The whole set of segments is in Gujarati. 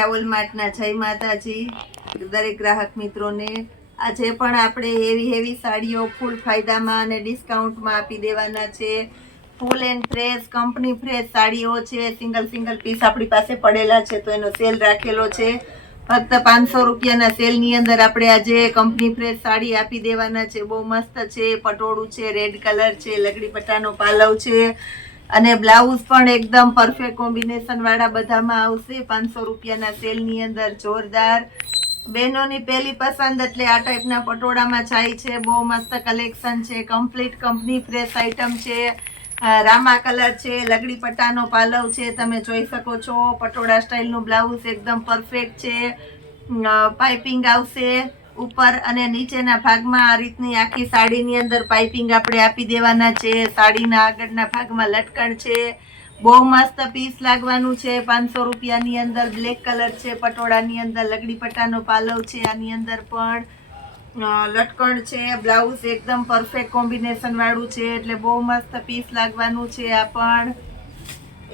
હીરા માર્ટના જય માતાજી દરેક ગ્રાહક મિત્રોને। આજે પણ આપણે હેવી સાડીઓ ફૂલ ફાયદામાં અને ડિસ્કાઉન્ટમાં આપી દેવાના છે। Full and fresh company fresh સાડીઓ છે। સિંગલ પીસ આપણી પાસે પડેલા છે તો એનો સેલ રાખેલો છે। ફક્ત 500 રૂપિયાના સેલની અંદર આપણે આજે કંપની ફ્રેશ સાડી આપી દેવાના છે। બહુ મસ્ત છે, પટોળું છે, રેડ કલર છે, લગડી પટ્ટાનો પાલવ છે અને બ્લાઉઝ પણ એકદમ પરફેક્ટ કોમ્બિનેશન વાળા બધામાં આવશે। 500 રૂપિયાના સેલની અંદર જોરદાર બહેનોની પહેલી પસંદ એટલે આ ટાઈપના પટોળામાં જાય છે। બહુ મસ્ત કલેક્શન છે, કમ્પ્લીટ કંપની ફ્રેશ આઈટમ છે। રામા કલર છે, લગડી પટ્ટાનો પાલવ છે, તમે જોઈ શકો છો। પટોળા સ્ટાઇલનું બ્લાઉઝ એકદમ પરફેક્ટ છે। પાઇપિંગ આવશે ઉપર અને નીચેના ભાગમાં આ રીતની આખી સાડીની અંદર પાઇપિંગ આપણે આપી દેવાના છે। સાડીના આગળના ભાગમાં લટકણ છે। બહુ મસ્ત પીસ લાગવાનું છે। 500 રૂપિયાની અંદર બ્લેક કલર છે, પટોળાની અંદર લગડી પટ્ટાનો પાલવ છે, આની અંદર પણ લટકણ છે। બ્લાઉઝ એકદમ પરફેક્ટ કોમ્બિનેશન વાળું છે એટલે બહુ મસ્ત પીસ લાગવાનું છે। આ પણ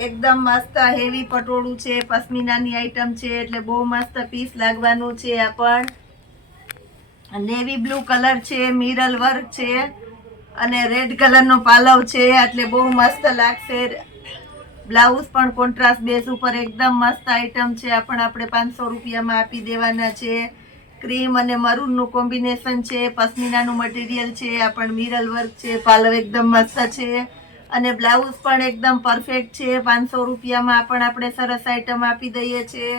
એકદમ મસ્ત હેવી પટોળું છે, પશ્મિનાની આઈટમ છે એટલે બહુ મસ્ત પીસ લાગવાનું છે। આ પણ નેવી બ્લુ કલર છે, મિરર વર્ક છે અને રેડ કલરનો પાલવ છે એટલે બહુ મસ્ત લાગશે। બ્લાઉઝ પણ કોન્ટ્રાસ્ટ બેઝ ઉપર એકદમ મસ્ત આઈટમ છે। આ પણ આપણે 500 રૂપિયામાં આપી દેવાના છે। ક્રીમ અને મરૂનનું કોમ્બિનેશન છે, પશ્મિનાનું મટીરિયલ છે, આ પણ મિરર વર્ક છે, પાલવ એકદમ મસ્ત છે અને બ્લાઉઝ પણ એકદમ પરફેક્ટ છે। 500 રૂપિયામાં પણ આપણે સરસ આઈટમ આપી દઈએ છીએ।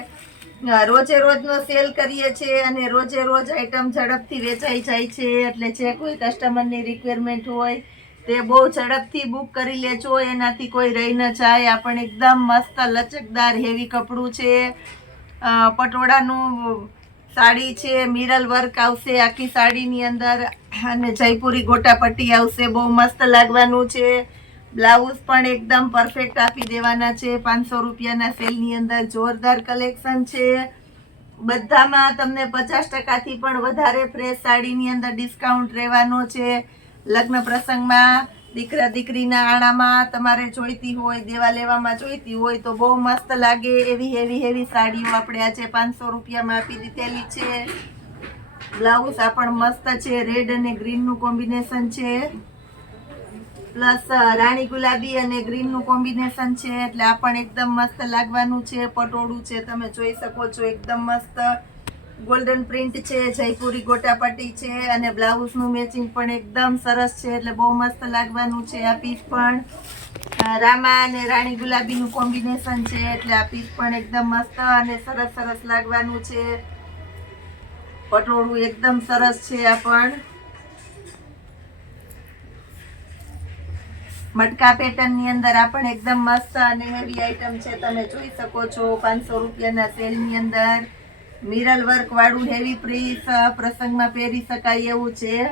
રોજે રોજનો સેલ કરીએ છીએ અને રોજે રોજ આઈટમ ઝડપથી વેચાઈ જાય છે એટલે જે કોઈ કસ્ટમરની રિક્વાયરમેન્ટ હોય તે બહુ ઝડપથી બુક કરી લેજો, એનાથી કોઈ રહી ન જાય। આ પણ એકદમ મસ્ત લચકદાર હેવી કપડું છે। પટોળાનું સાડી છે, મિરર વર્ક આવશે આખી સાડીની અંદર અને જયપુરી ગોટા પટ્ટી આવશે, બહુ મસ્ત લાગવાનું છે। બ્લાઉઝ પણ એકદમ પરફેક્ટ આપી દેવાના છે। 500 રૂપિયાના સેલની અંદર જોરદાર કલેક્શન છે। બધામાં તમને 50% પણ વધારે ફ્રેશ સાડીની અંદર ડિસ્કાઉન્ટ રહેવાનો છે। લગ્ન પ્રસંગમાં દીકરા દીકરીના આણામાં તમારે જોઈતી હોય, દેવા લેવામાં જોઈતી હોય તો બહુ મસ્ત લાગે એવી હેવી સાડીઓ આપણે આજે 500 રૂપિયામાં આપી દીધેલી છે। બ્લાઉઝ આ પણ મસ્ત છે, રેડ અને ગ્રીનનું કોમ્બિનેશન છે, પ્લસ રાણી ગુલાબી અને ગ્રીનનું કોમ્બિનેશન છે એટલે આ પણ એકદમ મસ્ત લાગવાનું છે। પટોળું છે, તમે જોઈ શકો છો, એકદમ મસ્ત ગોલ્ડન પ્રિન્ટ છે, જયપુરી ગોટાપટ્ટી છે અને બ્લાઉઝનું મેચિંગ પણ એકદમ સરસ છે એટલે બહુ મસ્ત લાગવાનું છે। આ પીસ પણ રામા અને રાણી ગુલાબીનું કોમ્બિનેશન છે એટલે આ પીસ પણ એકદમ મસ્ત અને સરસ લાગવાનું છે। પટોળું એકદમ સરસ છે। આ પણ મટકા પેટર્નની અંદર આ પણ એકદમ મસ્ત અને હેવી આઈટમ છે, તમે જોઈ શકો છો। 500 રૂપિયાના સેલની અંદર મિરર વર્ક વાળું હેવી પીસ પ્રસંગમાં પહેરી શકાય એવું છે।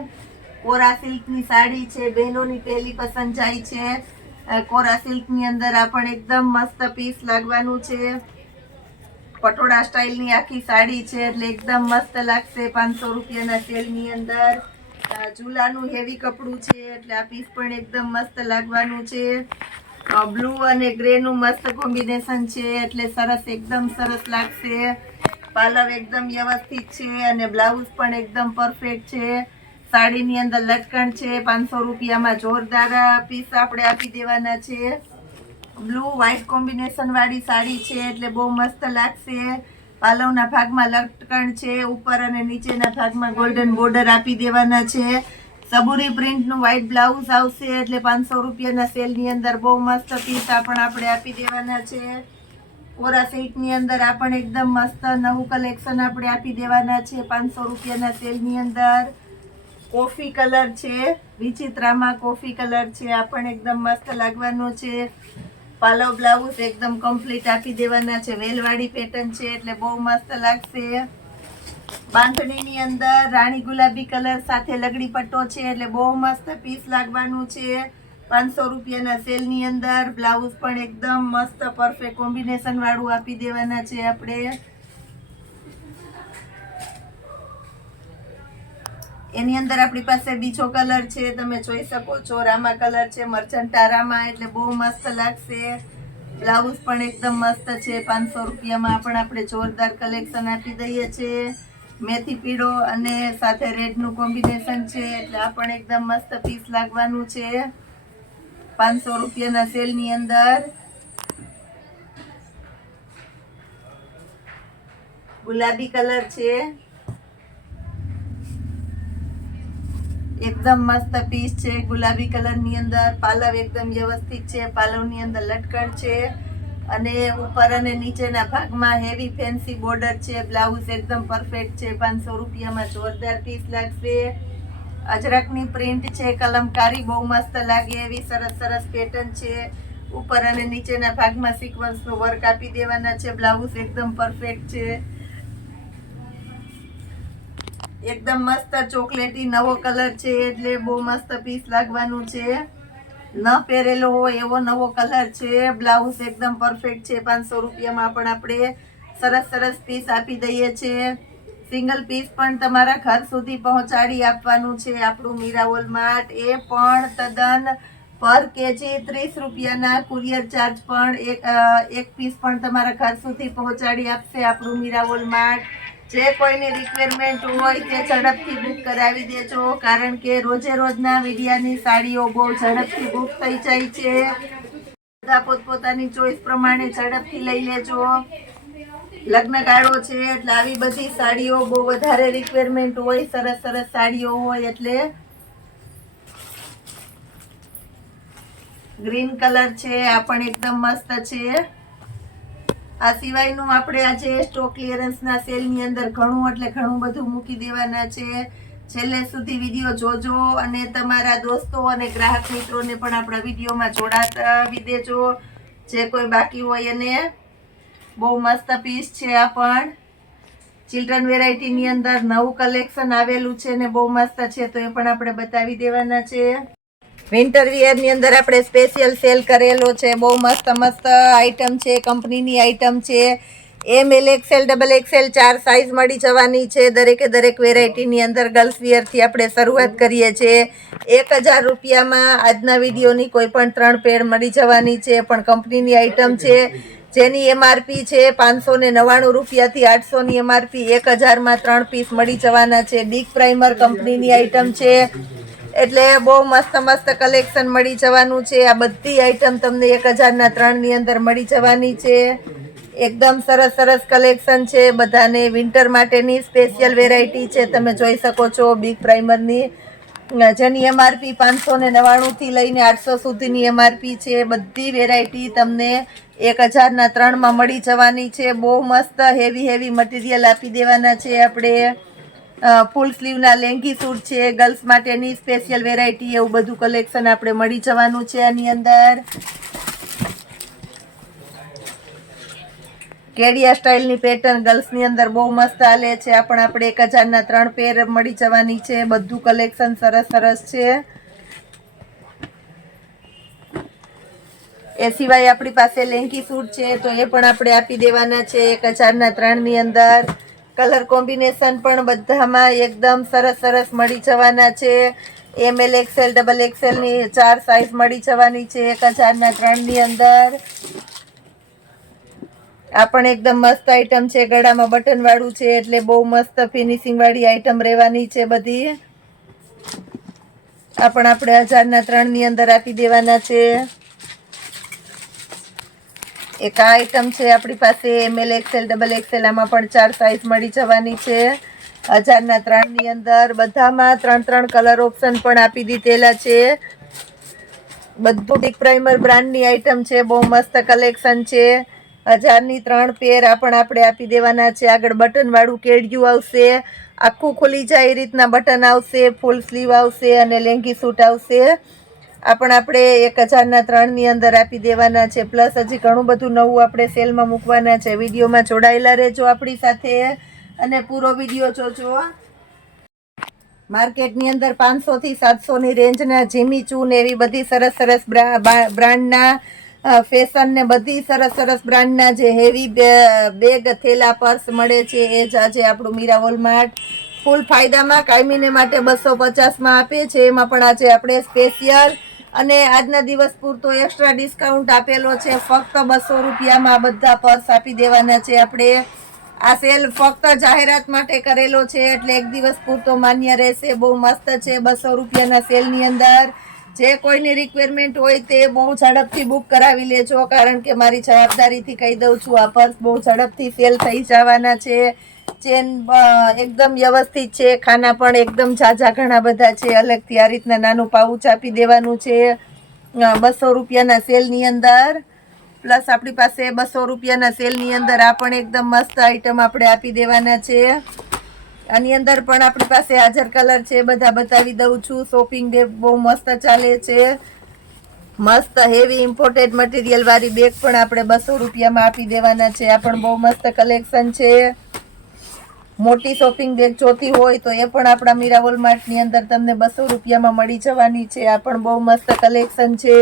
કોરા સિલ્કની સાડી છે, બહેનોની પહેલી પસંદ જાય છે। કોરા સિલ્કની અંદર આ પણ એકદમ મસ્ત પીસ લાગવાનું છે। પટોળા સ્ટાઇલની આખી સાડી છે એટલે એકદમ મસ્ત લાગશે 500 રૂપિયાના સેલની અંદર। ઝુલાનું હેવી કપડું છે એટલે આ પીસ પણ એકદમ મસ્ત લાગવાનું છે। બ્લુ અને ગ્રે નું મસ્ત કોમ્બિનેશન છે એટલે એકદમ સરસ લાગશે। પાલવ એકદમ વ્યવસ્થિત છે અને બ્લાઉઝ પણ એકદમ પરફેક્ટ છે। સાડીની અંદર લટકણ છે। 500 રૂપિયામાં જોરદાર પીસ આપણે આપી દેવાના છે। બ્લુ વ્હાઈટ કોમ્બિનેશન વાળી સાડી છે એટલે બહુ મસ્ત લાગશે। પાલવના ભાગમાં લટકણ છે, ઉપર અને નીચેના ભાગમાં ગોલ્ડન બોર્ડર આપી દેવાના છે। સબુરી પ્રિન્ટનું વ્હાઈટ બ્લાઉઝ આવશે એટલે 500 રૂપિયાના સેલની અંદર બહુ મસ્ત પીસ આપણે આપી દેવાના છે। કોરા સિલ્કની અંદર આ પણ એકદમ મસ્ત નવું કલેક્શન આપણે આપી દેવાના છે 500 રૂપિયાના સેલની અંદર। કોફી કલર છે, વિચિત્રામાં કોફી કલર છે, આ પણ એકદમ મસ્ત લાગવાનો છે। પાલવ બ્લાઉઝ એકદમ કમ્પ્લીટ આપી દેવાના છે, વેલવાળી પેટર્ન છે એટલે બહુ મસ્ત લાગશે। બાંધણીની અંદર રાણી ગુલાબી કલર સાથે લગડી પટ્ટો છે એટલે બહુ મસ્ત પીસ લાગવાનું છે 500 રૂપિયાના સેલની અંદર। બ્લાઉઝ પણ એકદમ મસ્ત પરફેક્ટ કોમ્બિનેશન વાળું આપી દેવાના છે આપણે। એની અંદર આપણી પાસે બીજો કલર છે, તમે જોઈ શકો છો, રામા કલર છે, મર્ચન્ટા રામા એટલે બહુ મસ્ત લાગશે। બ્લાઉઝ પણ એકદમ મસ્ત છે. 500 રૂપિયામાં પણ આપણે જોરદાર કલેક્શન આપી દઈએ છીએ. મેથી પીળો અને સાથે રેડનું કોમ્બિનેશન છે, એટલે આ પણ એકદમ મસ્ત પીસ લાગવાનું છે 500 રૂપિયાના સેલની અંદર. ગુલાબી કલર છે, એકદમ મસ્ત પીસ છે ગુલાબી કલરની અંદર. પાલવ એકદમ વ્યવસ્થિત છે, પાલવની અંદર લટકણ છે અને ઉપર અને નીચેના ભાગમાં હેવી ફેન્સી બોર્ડર છે. બ્લાઉઝ એકદમ પરફેક્ટ છે. 500 રૂપિયામાં જોરદાર પીસ લાગશે. અજરકની પ્રિન્ટ છે, કલમકારી બહુ મસ્ત લાગે એવી સરસ સરસ પેટર્ન છે. ઉપર અને નીચેના ભાગમાં સિક્વન્સનું વર્ક આપી દેવાના છે. બ્લાઉઝ એકદમ પરફેક્ટ છે, એકદમ મસ્ત ચોકલેટી નવો કલર છે, એટલે બહુ મસ્ત પીસ લાગવાનું છે. ન પહેરેલો હોય એવો નવો કલર છે. બ્લાઉઝ એકદમ પરફેક્ટ છે. 500 રૂપિયામાં પણ આપણે સરસ સરસ પીસ આપી દઈએ છીએ. સિંગલ પીસ પણ તમારા ઘર સુધી પહોંચાડી આપવાનું છે આપણું મીરાવોલ માર્ટ. એ પણ તદ્દન પર કેજી 30 રૂપિયાના કુરિયર ચાર્જ પણ એક પીસ પણ તમારા ઘર સુધી પહોંચાડી આપશે આપણું મીરાવોલ માર્ટ. જે કોઈની રિક્વાયરમેન્ટ હોય તે ઝડપથી બુક કરાવી દેજો, કારણ કે રોજે રોજના વિડિયાની સાડીઓ બહુ ઝડપથી બુક થઈ જાય છે. બધા પોતપોતાની ચોઈસ પ્રમાણે ઝડપથી લઈ લેજો. લગ્ન ગાળો છે એટલે આવી બધી સાડીઓ બહુ વધારે રિક્વાયરમેન્ટ હોય, સરસ સરસ સાડીઓ હોય એટલે. ગ્રીન કલર છે, આ પણ એકદમ મસ્ત છે. આ સિવાયનું આપણે આજે સ્ટોક ક્લિયરન્સના સેલની અંદર ઘણું એટલે ઘણું બધું મૂકી દેવાના છે. છેલ્લે સુધી વિડીયો જોજો અને તમારા દોસ્તો અને ગ્રાહક મિત્રોને પણ આપણા વિડીયોમાં જોડાવી દેજો, જે કોઈ બાકી હોય એને. બહુ મસ્ત પીસ છે. આ પણ ચિલ્ડ્રન વેરાયટીની અંદર નવું કલેક્શન આવેલું છે ને બહુ મસ્ત છે, તો એ પણ આપણે બતાવી દેવાના છે. વિન્ટર વિયરની અંદર આપણે સ્પેશિયલ સેલ કરેલો છે. બહુ મસ્ત મસ્ત આઈટમ છે, કંપનીની આઈટમ છે. ML XL XXL 4 સાઇઝ મળી જવાની છે. દરેકે દરેક વેરાયટીની અંદર ગર્લ્સ વિયરથી આપણે શરૂઆત કરીએ છીએ. 1000 રૂપિયામાં આજના વિડીયોની કોઈ પણ 3 પેડ મળી જવાની છે, પણ કંપનીની આઈટમ છે જેની MRP છે 599 રૂપિયાથી 800ની MRP 1000માં 3 પીસ મળી જવાના છે. બિગ પ્રાઇમર કંપનીની આઈટમ છે, એટલે બહુ મસ્ત મસ્ત કલેક્શન મળી જવાનું છે. આ બધી આઈટમ તમને 1000ના 3ની અંદર મળી જવાની છે. એકદમ સરસ સરસ કલેક્શન છે. બધાને વિન્ટર માટેની સ્પેશિયલ વેરાયટી છે, તમે જોઈ શકો છો. બિગ પ્રાઇમરની જેની MRP 599 થી લઈને 800 સુધીની MRP છે. બધી વેરાયટી તમને 1000ના 3માં મળી જવાની છે. બહુ મસ્ત હેવી હેવી મટીરિયલ આપી દેવાના છે આપણે. ફૂલ સ્લીવના લેંગી સૂટ છે, ગર્લ્સ માટેની સ્પેશિયલ વેરાયટી, એવું બધું કલેક્શન આપણે મળી જવાનું છે આની અંદર. કેડિયા સ્ટાઇલની પેટર્ન ગર્લ્સની અંદર બહુ મસ્ત હાલે છે. આ પણ આપણે 1000ના 3 પેર મળી જવાની છે. બધું કલેક્શન સરસ સરસ છે. એ સિવાય આપણી પાસે લેંગી સૂટ છે, તો એ પણ આપણે આપી દેવાના છે 1000ના 3ની અંદર. કલર કોમ્બિનેશન પણ બધામાં એકદમ સરસ સરસ મળી જવાના છે. ML XL XXL ની 4 સાઇઝ મળી જવાની છે 1000ના 3ની અંદર. આ પણ એકદમ મસ્ત આઈટમ છે. ગળામાં બટન વાળું છે, એટલે બહુ મસ્ત ફિનિશિંગ વાળી આઈટમ રહેવાની છે બધી. આ પણ આપણે 1000ના 3ની અંદર આપી દેવાના છે. એક આ આઈટમ છે આપણી પાસે ML XL XXL, આમાં પણ 4 સાઇઝ મળી જવાની છે 1000ના 3ની અંદર. બધામાં 3 કલર ઓપ્શન પણ આપી દીધેલા છે. બધું બિગ પ્રાઇમર બ્રાન્ડની આઈટમ છે. બહુ મસ્ત કલેક્શન છે. 1000ની 3 પેર આ પણ આપણે આપી દેવાના છે. આગળ બટન વાળું કેડિયું આવશે, આખું ખુલી જાય એ રીતના બટન આવશે, ફૂલ સ્લીવ આવશે અને લેંગી સૂટ આવશે. આ પણ આપણે 1000ના 3ની અંદર આપી દેવાના છે. પ્લસ હજી ઘણું બધું નવું આપણે સેલમાં મૂકવાના છે. વિડીયોમાં જોડાયેલા રહેજો આપણી સાથે અને પૂરો વિડીયો જોજો. માર્કેટની અંદર 500 થી 700ની રેન્જના જીમી ચૂન એવી બધી સરસ સરસ બ્રાન્ડના ફેશન ને બધી સરસ સરસ બ્રાન્ડના જે હેવી બેગ થેલા પર્સ મળે છે, એ જ આજે આપણું મીરાવોલ માર્ટ ફૂલ ફાયદામાં કાયમીને માટે 250માં આપે છે. એમાં પણ આજે આપણે સ્પેશિયલ અને આજના દિવસ પૂરતો એક્સ્ટ્રા ડિસ્કાઉન્ટ આપેલો છે. ફક્ત 200 રૂપિયામાં બધા પર્સ આપી દેવાના છે આપણે. આ સેલ ફક્ત જાહેરાત માટે કરેલો છે એટલે એક દિવસ પૂરતો માન્ય રહેશે. બહુ મસ્ત છે 200 રૂપિયાના સેલની અંદર. જે કોઈની રિક્વાયરમેન્ટ હોય તે બહુ ઝડપથી બુક કરાવી લેજો, કારણ કે મારી જવાબદારીથી કહી દઉં છું આ પર્સ બહુ ઝડપથી સેલ થઈ જવાના છે. ચેન એકદમ વ્યવસ્થિત છે, ખાના પણ એકદમ ઝાઝા ઘણા બધા છે. અલગથી આ રીતના નાનું પાઉચ આપી દેવાનું છે 200 રૂપિયાના સેલની અંદર. પ્લસ આપણી પાસે 200 રૂપિયાના સેલની અંદર આ પણ એકદમ મસ્ત આઈટમ આપણે આપી દેવાના છે. આની અંદર પણ આપણી પાસે હાજર કલર છે, બધા બતાવી દઉં છું. શોપિંગ બેગ બહુ મસ્ત ચાલે છે. મસ્ત હેવી ઇમ્પોર્ટેડ મટીરિયલ વાળી બેગ પણ આપણે 200 રૂપિયામાં આપી દેવાના છે. આ પણ બહુ મસ્ત કલેક્શન છે. મોટી શોપિંગ બેગ જોતી હોય તો એ પણ આપણા મીરા વોલમાર્ટની અંદર તમને 200 રૂપિયામાં મળી જવાની છે. આ પણ બહુ મસ્ત કલેક્શન છે.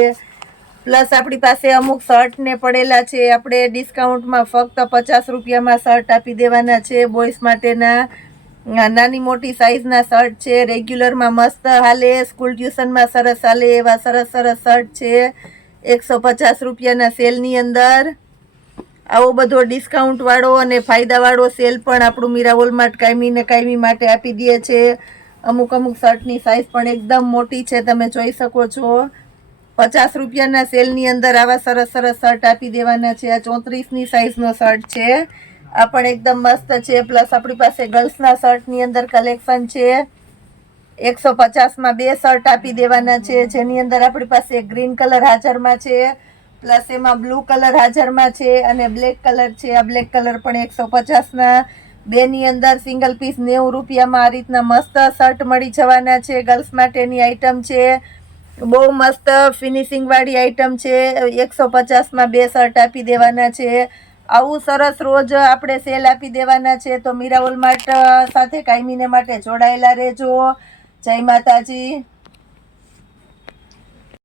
પ્લસ આપણી પાસે અમુક શર્ટ ને પડેલા છે. આપણે ડિસ્કાઉન્ટમાં ફક્ત 50 રૂપિયામાં શર્ટ આપી દેવાના છે. બોಯ್સ માટેના નાની મોટી સાઈઝના શર્ટ છે. રેગ્યુલરમાં મસ્ત હાલે, સ્કૂલ ટ્યુશનમાં સરસ હાલે એવા સરસ સરસ શર્ટ છે 150 રૂપિયાના સેલની અંદર. આવો બધો ડિસ્કાઉન્ટ વાળો અને ફાયદાવાળો સેલ પણ આપણું મીરા વોલમાર્ટ કાયમી ને કાયમી માટે આપી દે છે. અમુક શર્ટની સાઈઝ પણ એકદમ મોટી છે, તમે જોઈ શકો છો. 50 રૂપિયાના સેલની અંદર આવા સરસ સરસ શર્ટ આપી દેવાના છે. આ 34ની સાઈઝનો શર્ટ છે. આ પણ એકદમ મસ્ત છે. પ્લસ આપણી પાસે ગર્લ્સના શર્ટની અંદર કલેક્શન છે. 150માં 2 શર્ટ આપી દેવાના છે, જેની અંદર આપણી પાસે ગ્રીન કલર હાજરમાં છે, પ્લસ એમાં બ્લુ કલર હાજરમાં છે અને બ્લેક કલર છે. આ બ્લેક કલર પણ 150ના 2ની અંદર સિંગલ પીસ 90 રૂપિયામાં આ રીતના મસ્ત શર્ટ મળી જવાના છે. ગર્લ્સ માટેની આઈટમ છે, બહુ મસ્ત ફિનિશિંગ વાળી આઈટમ છે. 150માં 2 શર્ટ આપી દેવાના છે. આવું સરસ રોજ આપણે સેલ આપી દેવાના છે. તો મીરા વોલમાર્ટ સાથે કાયમીને માટે જોડાયેલા રહેજો. જય માતાજી.